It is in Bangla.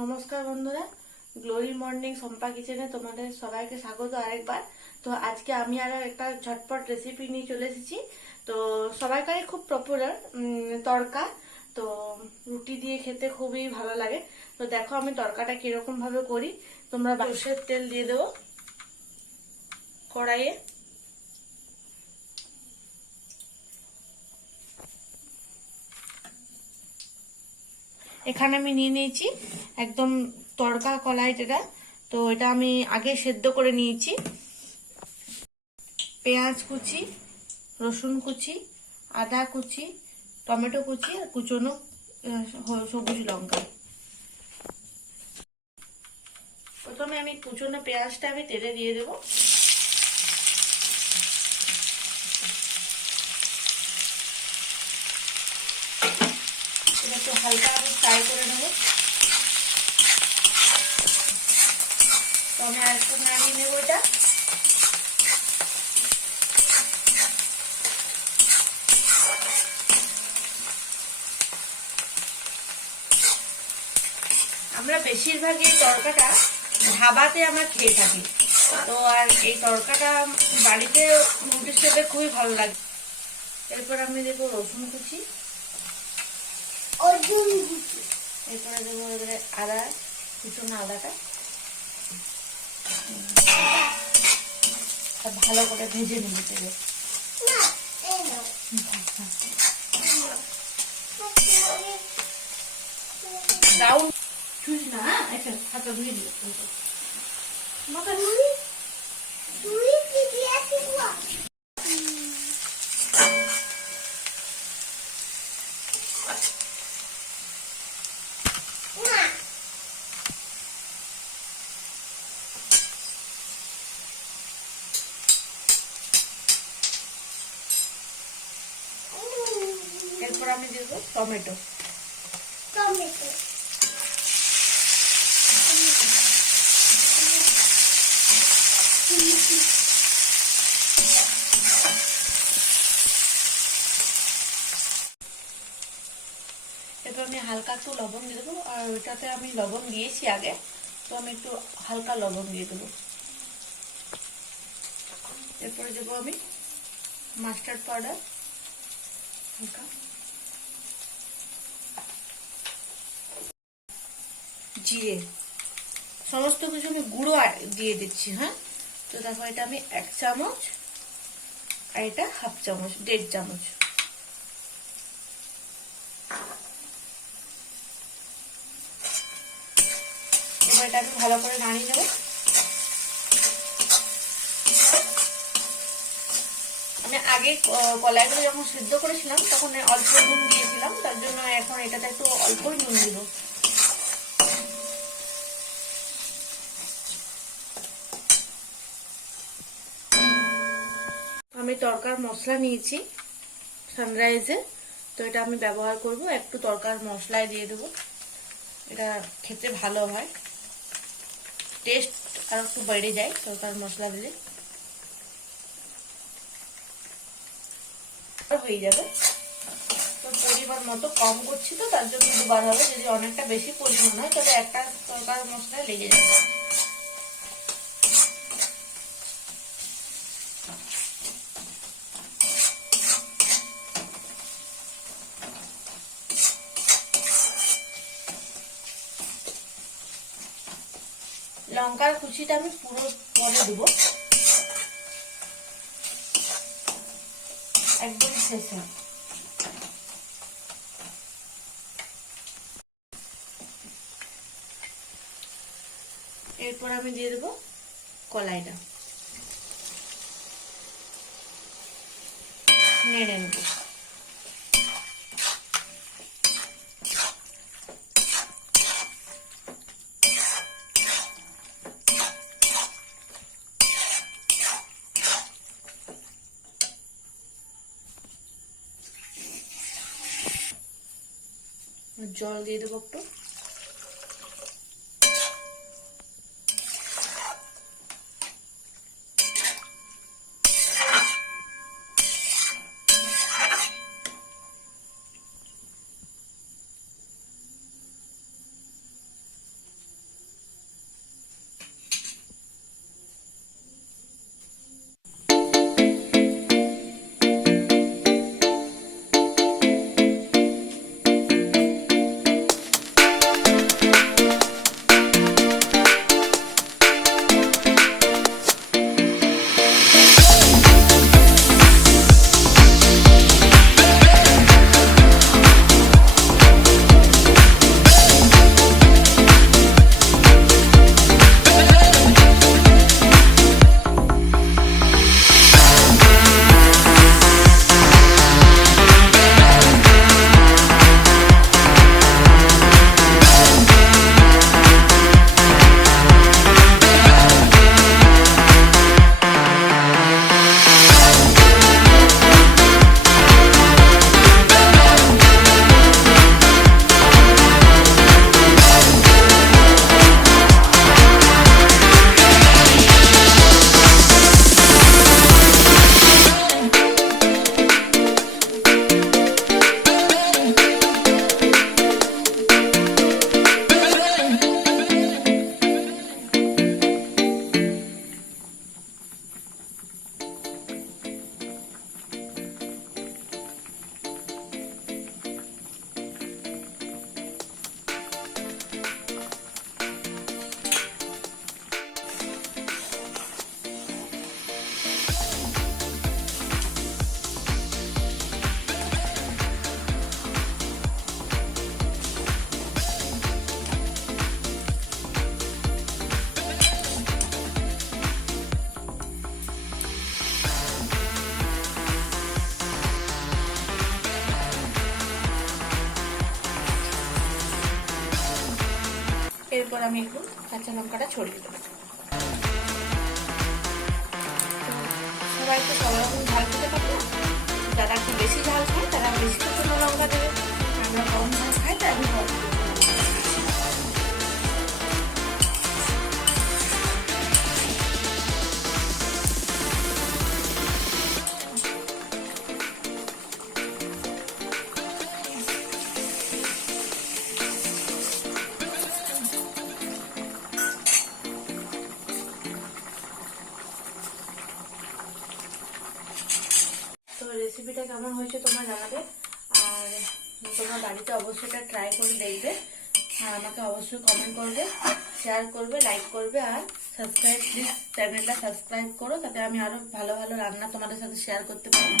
নমস্কার বন্ধুরা, গ্লোরি মর্নিং সম্পা কিচেনে তোমাদের সবাইকে স্বাগত আরেকবার। তো আজকে আমি আরো একটা ঝটপট রেসিপি নিয়ে চলে এসেছি। তো সবাইকারই খুব পপুলার তড়কা। তো রুটি দিয়ে খেতে খুবই ভালো লাগে। তো দেখো আমি তড়কাটা কিরকম ভাবে করি। তোমরা সরষের তেল দিয়ে দেবো কড়াইয়ে। এখানে আমি নিয়ে নিয়েছি একদম তড়কা কলাই যেটা। তো এটা আমি আগে সেদ্ধ করে নিয়েছি। পেঁয়াজ কুচি, রসুন কুচি, আদা কুচি, টমেটো কুচি আর কুচনো সবুজ লঙ্কা। প্রথমে আমি কুচনো পেঁয়াজটা আমি তেলে দিয়ে দেবো। এটা একটু হালকা আমি ফ্রাই করে নেবো। তো আমি আর একটু নাড়িয়ে নেবো এটা। আমরা বেশিরভাগ এই তড়কাটা ধাবাতে আমরা খেয়ে থাকি। তো আর এই তড়কাটা বাড়িতে রুটির সাথে খুবই ভালো লাগে। এরপর আমি দেবো রসুন কুচি, এরপরে দেবো এবারে আদা কুচনো আদাটা ভালো করে ভেজে নিতে দেবো। ব্রাউন ছুঁচ না, আচ্ছা হাতে ধুয়ে দিও। মাথা ধুই এরপর আমি দেবো টমেটো। এরপর আমি হালকা একটু লবণ দিয়ে দেবো। আর ওইটাতে আমি লবণ দিয়েছি আগে, তো আমি একটু হালকা লবণ দিয়ে দেবো। এরপরে দেবো আমি মাস্টার্ড পাউডার হালকা, জিরে, সমস্ত কিছু আমি গুঁড়ো দিয়ে দিচ্ছি। হ্যাঁ, তো দেখো এটা আমি 1 চামচ আর এটা হাফ চামচ, 1.5 চামচ। এবার এটা আমি ভালো করে নাড়িয়ে নেবো। আমি আগে কলাইগুলো যখন সিদ্ধ করেছিলাম তখন অল্প নুন দিয়েছিলাম, তার জন্য এখন এটাতে একটু অল্পই নুন দিব। আমি তড়কার মশলা নিয়েছি সানরাইজে, তো এটা আমি ব্যবহার করব। একটু তড়কার মশলাই দিয়ে দেবো, এটা খেতে ভালো হয়, টেস্ট আর একটু বেড়ে যায় তড়কার মশলা দিলে। হয়ে যাবে। তো পরিমাণ মতো কম করছি, তো তার জন্য 2বার হবে। যদি অনেকটা বেশি পরিমাণ হয় তবে একটা তড়কার মশলা লেগে যাবে। লঙ্কার কুচিটা আমি পুরো পরে দেবো, একদম শেষে। এরপর আমি দিয়ে দেবো কলাইটা, নেড়ে নেব। জল দিয়ে দেবো একটু। এরপর আমি একটু কাঁচা লঙ্কাটা ছড়িয়ে দেবো। সবাই তো সব রকম ঝাল খেতে পারে না, যারা একটু বেশি ঝাল খায় তারা বেশি শুকনো লঙ্কা দেবে, আমরা কম ঝাল খাই তাই আমি কম। তো রেসিপিটা কেমন হয়েছে তোমরা জানাবে, আর তোমরা বাড়িতে অবশ্যই এটা ট্রাই করে দেখবে, আর আমাকে অবশ্যই কমেন্ট করবে, শেয়ার করবে, লাইক করবে, আর প্লিজ চ্যানেলটা সাবস্ক্রাইব করো, যাতে আমি আরো ভালো ভালো রান্না তোমাদের সাথে শেয়ার করতে পারি।